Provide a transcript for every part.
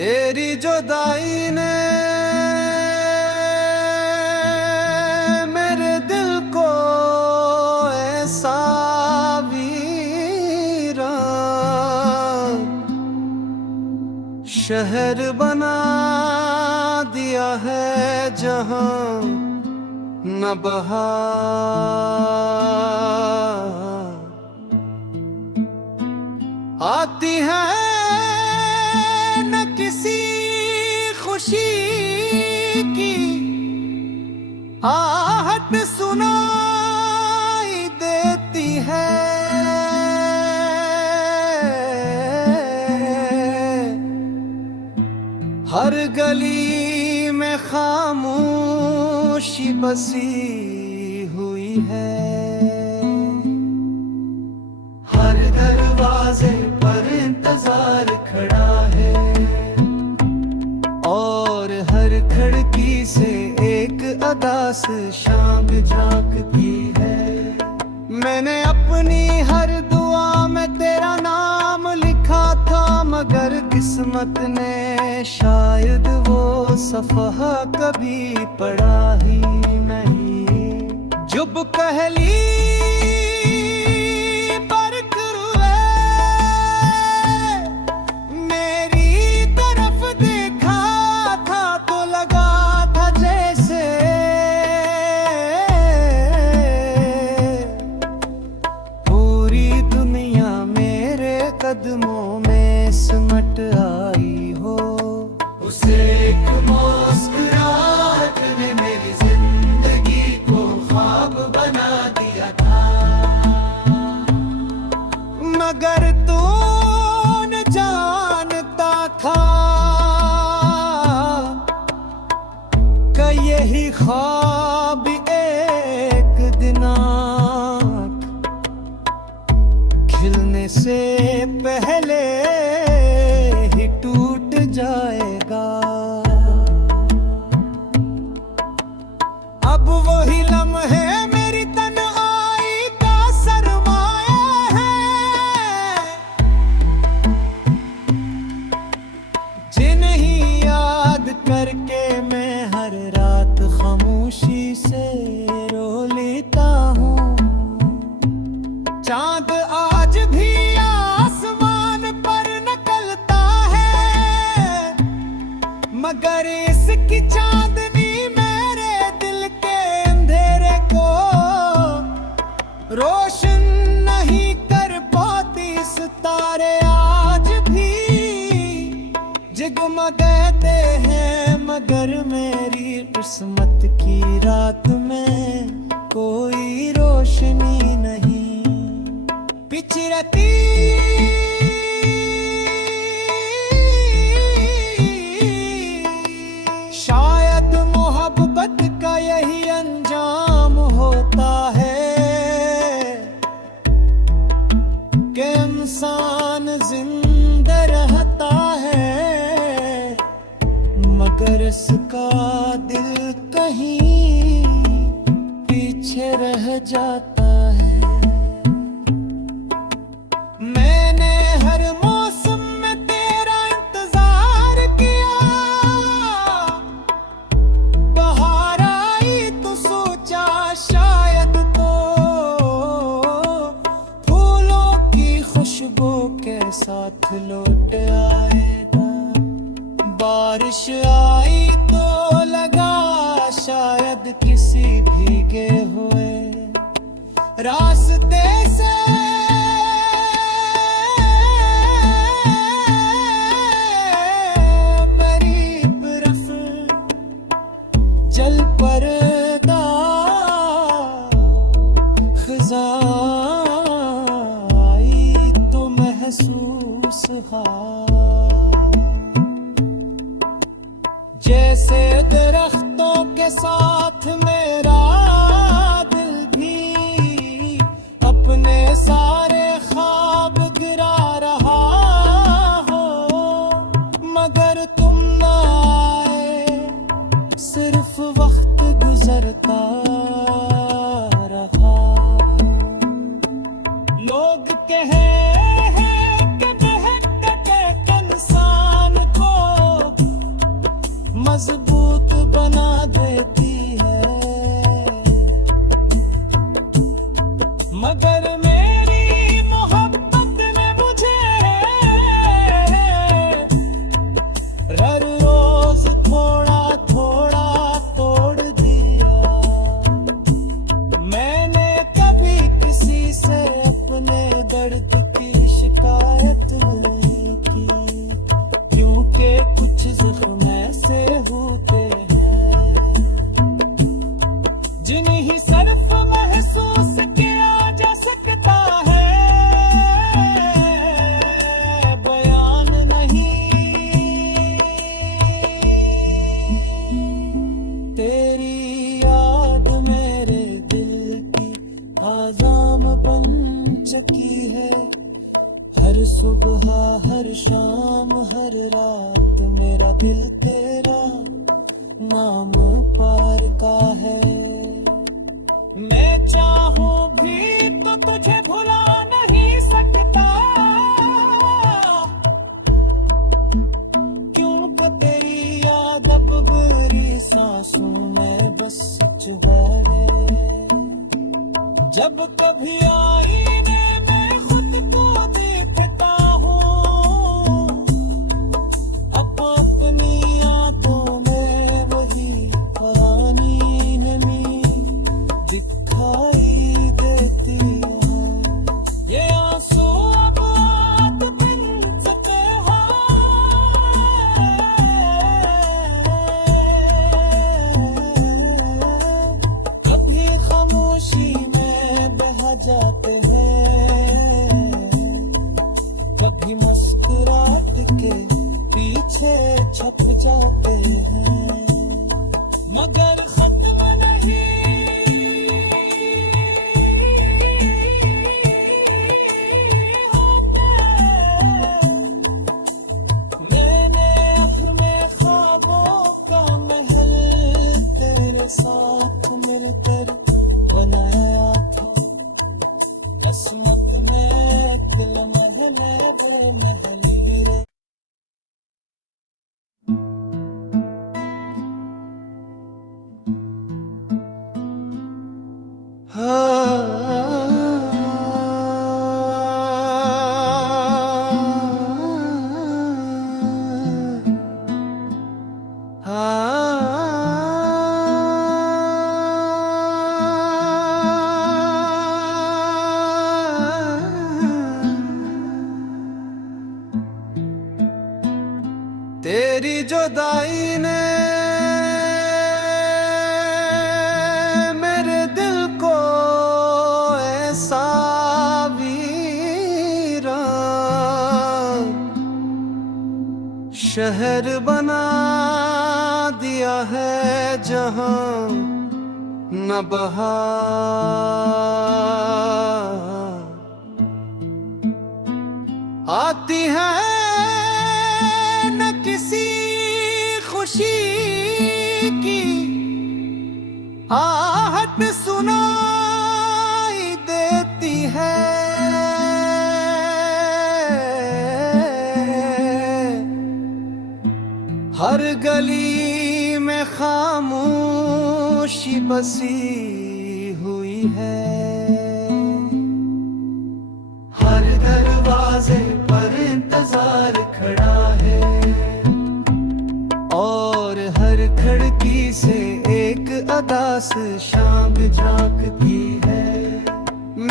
तेरी जुदाई ने मेरे दिल को ऐसा वीरान शहर बना दिया है जहां न बहार आती है न किसी खुशी की आहट सुनाई देती है। हर गली में खामोशी बसी हुई है। हर दरवाजे पर इंतजार खड़ा है और हर खिड़की से एक अदास शाम झांकती है। मैंने अपनी हर दुआ में तेरा नाम लिखा था, मगर किस्मत ने शायद वो सफ़हा कभी पढ़ा ही नहीं। जुब कहली कदमों में सिमट आई हो। उसे एक मुस्कुराहट ने मेरी जिंदगी को ख्वाब बना दिया था, मगर तू न जानता था कि यही ख्वाब एक दिन खिलने से पहले ही टूट जाएगा। अब वही लम्हे मेरी तन्हाई का सरमाया है, जिन्हें याद करके मैं हर रात खामोशी से रो लेता हूँ। चांद आज भी आसमान पर निकलता है, मगर इसकी चांदनी मेरे दिल के अंधेरे को रोशन नहीं कर पाती। सितारे आज भी जगमगाते हैं, मगर मेरी किस्मत की रात में कोई रोशनी नहीं। पिछरती शायद मोहब्बत का यही अंजाम होता है कि इंसान जिंदा रहता है, मगर इसका दिल कहीं पीछे रह जाता है। मैंने हर मौसम में तेरा इंतजार किया, बहार आई तो सोचा शायद तो फूलों की खुशबू के साथ लौट आएगा। बारिश आई तो लगा शायद किसी भीगे हुए रास्ते से जल पर्दा खज़ाई तो महसूस जैसे दरख्तों के साथ मेरा दिल भी अपने सारे ख्वाब गिरा रहा हो, मगर तुम ना आए, सिर्फ वक्त गुजरता रहा। लोग कहे हैं कि बहकते इंसान को शाम हर रात मेरा दिल तेरा नाम पार का है। मैं चाहूं भी तो तुझे भुला नहीं सकता, क्योंकि तेरी याद अब बुरी सांसों में बस चुभा है। जब कभी आईने में खुद को देखता हूँ, अब अपनी यादों में वही पुरानी नमी दिखाई देती है। ये आंसू अब आग बिन सके कभी खामोशी में बह जाते हैं, कभी मुस्कुराहट के पीछे छप जाते हैं, मगर खत्म नहीं होते। मैंने अपने ख्वाबों का महल तेरे साथ मिलकर बनाया था। किस्मत में दिल महले वो महली रे। तेरी जुदाई ने मेरे दिल को ऐसा वीरान शहर बना दिया है जहां न बहार आती है न किसी खुशी की आहट सुनाई देती है। हर गली में खामोशी बसी हुई है, हर दरवाजे पर इंतजार खड़ा है, और हर खिड़की से एक अदास शाम झांकती है।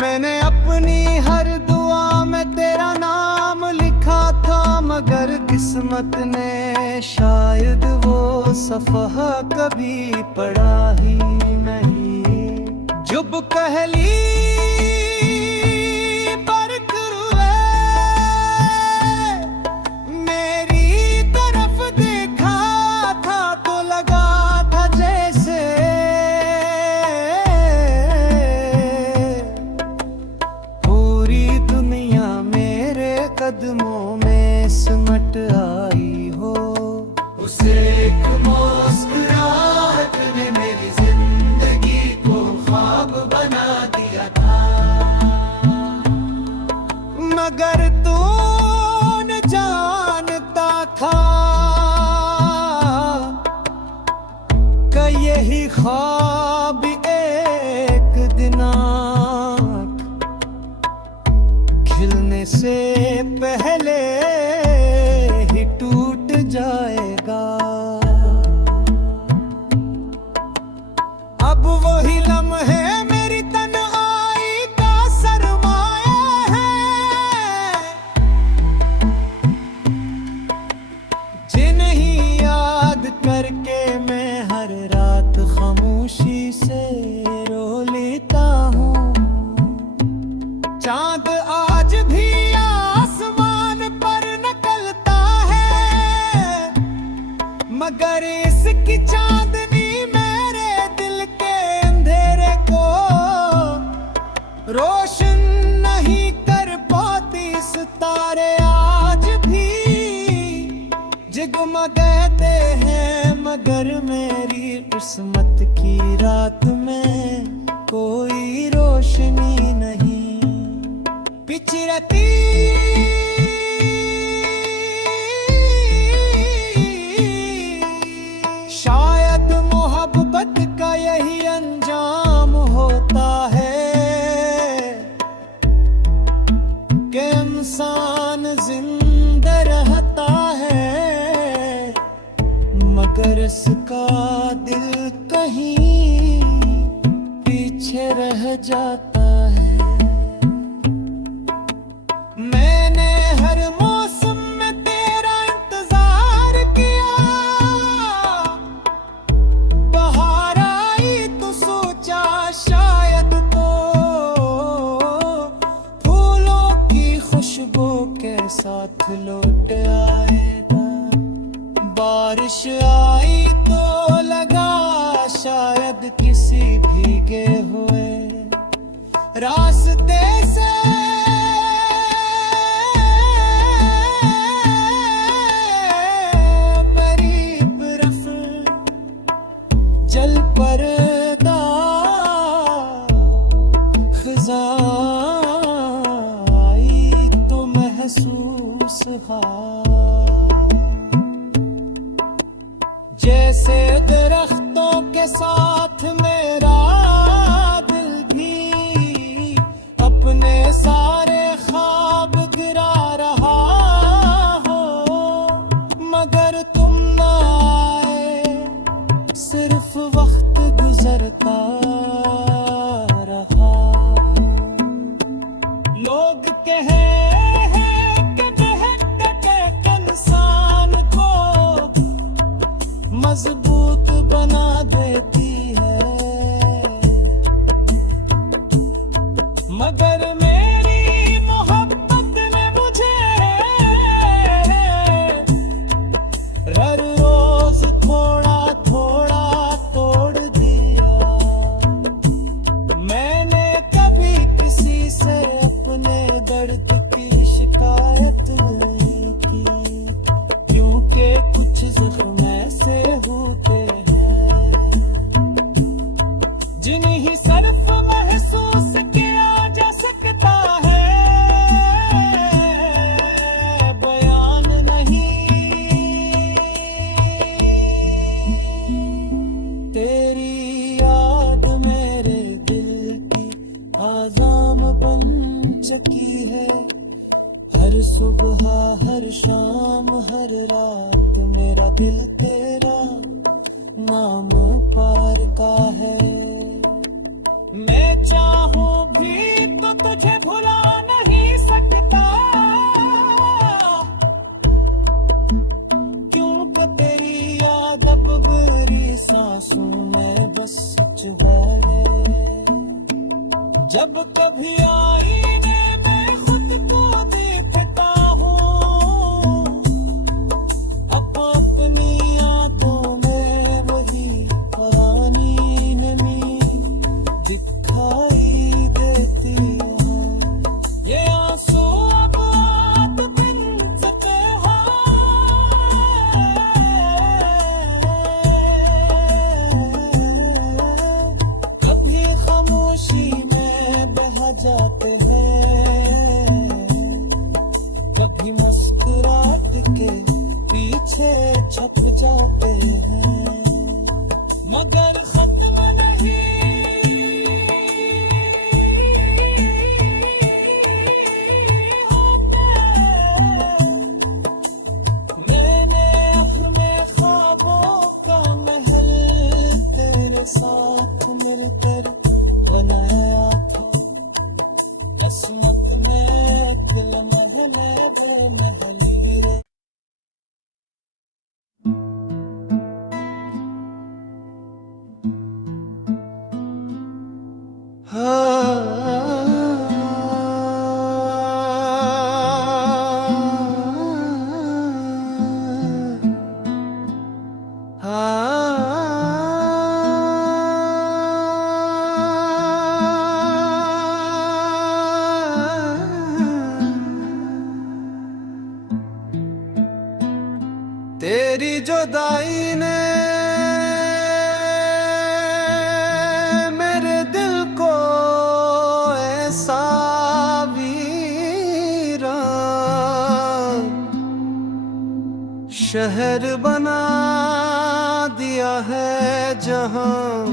मैंने अपनी हर दुआ में तेरा नाम लिखा था, मगर किस्मत ने शायद वो सफ़हा कभी पढ़ा ही नहीं। जुब कहली कदमों में सिमट आई हो। उसे एक मुस्कुराहट ने मेरी जिंदगी को ख्वाब बना दिया था, मगर तू न जानता था कि यही ख्वाब एक दिन खिलने से पहले ही टूट जाएगा। अब वही लम्हे मेरी तन्हाई का सरमाया है, जिन्हें याद करके मैं हर रात खामोशी से रो लेता हूँ। चांद आज भी आसमान पर निकलता है, मगर इसकी चांदनी मेरे दिल के अंधेरे को रोशन नहीं कर पाती। सितारे आज भी जगमगाते हैं मगर मेरी किस्मत की रात में कोई रोशनी नहीं। पिछड़ती शायद मोहब्बत का यही अंजाम होता है कि इंसान जिंदा रहता है मगर इसका दिल कहीं पीछे रह जाता है। मैंने हर मौसम में तेरा इंतजार किया, बहार आई तो सोचा शायद तो फूलों की खुशबू के साथ लौट आएगा। बारिश आई तो लगा शायद किसी भीगे हुए रास्ते से करीब रफ जल पर्दा खिज़ा आई तो महसूस जैसे दरख्तों के साथ मेरा दिल भी अपने सारे ख्वाब गिरा रहा हो मगर तुम ना आए, सिर्फ वक्त गुजरता रहा। लोग कहे मजबूत बना देती है मगर मेरी मोहब्बत ने मुझे हर रोज थोड़ा थोड़ा तोड़ दिया। मैंने कभी किसी से अपने दर्द की शिकायत नहीं की क्योंकि कुछ जख्म ऐसे होते हैं जिन्हें सिर्फ महसूस किया जा सकता है, बयान नहीं। तेरी याद मेरे दिल की आज़ाम बन चुकी है, हर सुबह हर शाम हर रात मेरा दिल तेरा नाम पार का है। मैं चाहूं भी तो तुझे भुला नहीं सकता क्योंकि तेरी याद अब बुरी सांसों में बस चुभाए। जब कभी आईने में खुद को देखता अपनी यादों में वही पुरानी नमी दिखाई देती है। ये आंसू अब आध दिन से कभी खामोशी में बह जाते हैं तेरी जुदाई ने मेरे दिल को ऐसा वीरान शहर बना दिया है जहां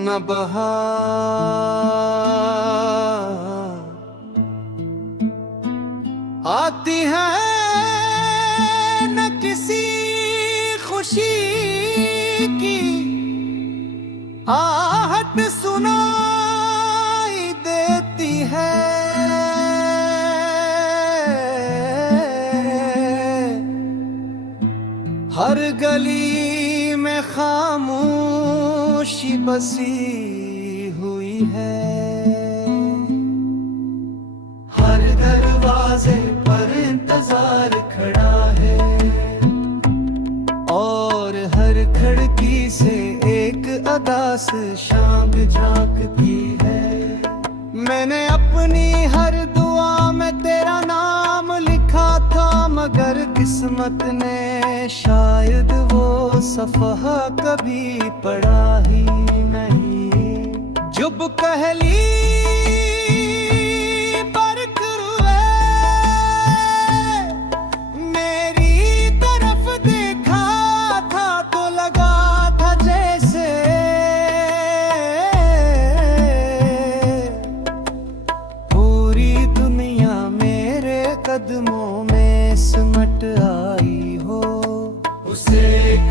न बहार आती है न किसी खुशी की आहट सुनाई देती है। हर गली में खामोशी बसी हुई है। हर दरवाजे पर इंतजार खड़ा है और हर खिड़की से एक अदास शाम झांकती है। मैंने अपनी हर दुआ में तेरा नाम लिखा था मगर किस्मत ने शायद वो सफ़हा कभी पढ़ा ही नहीं। जुब कहली मेरी तरफ देखा था तो लगा था जैसे पूरी दुनिया मेरे कदमों में सिमट आई हो। उसे एक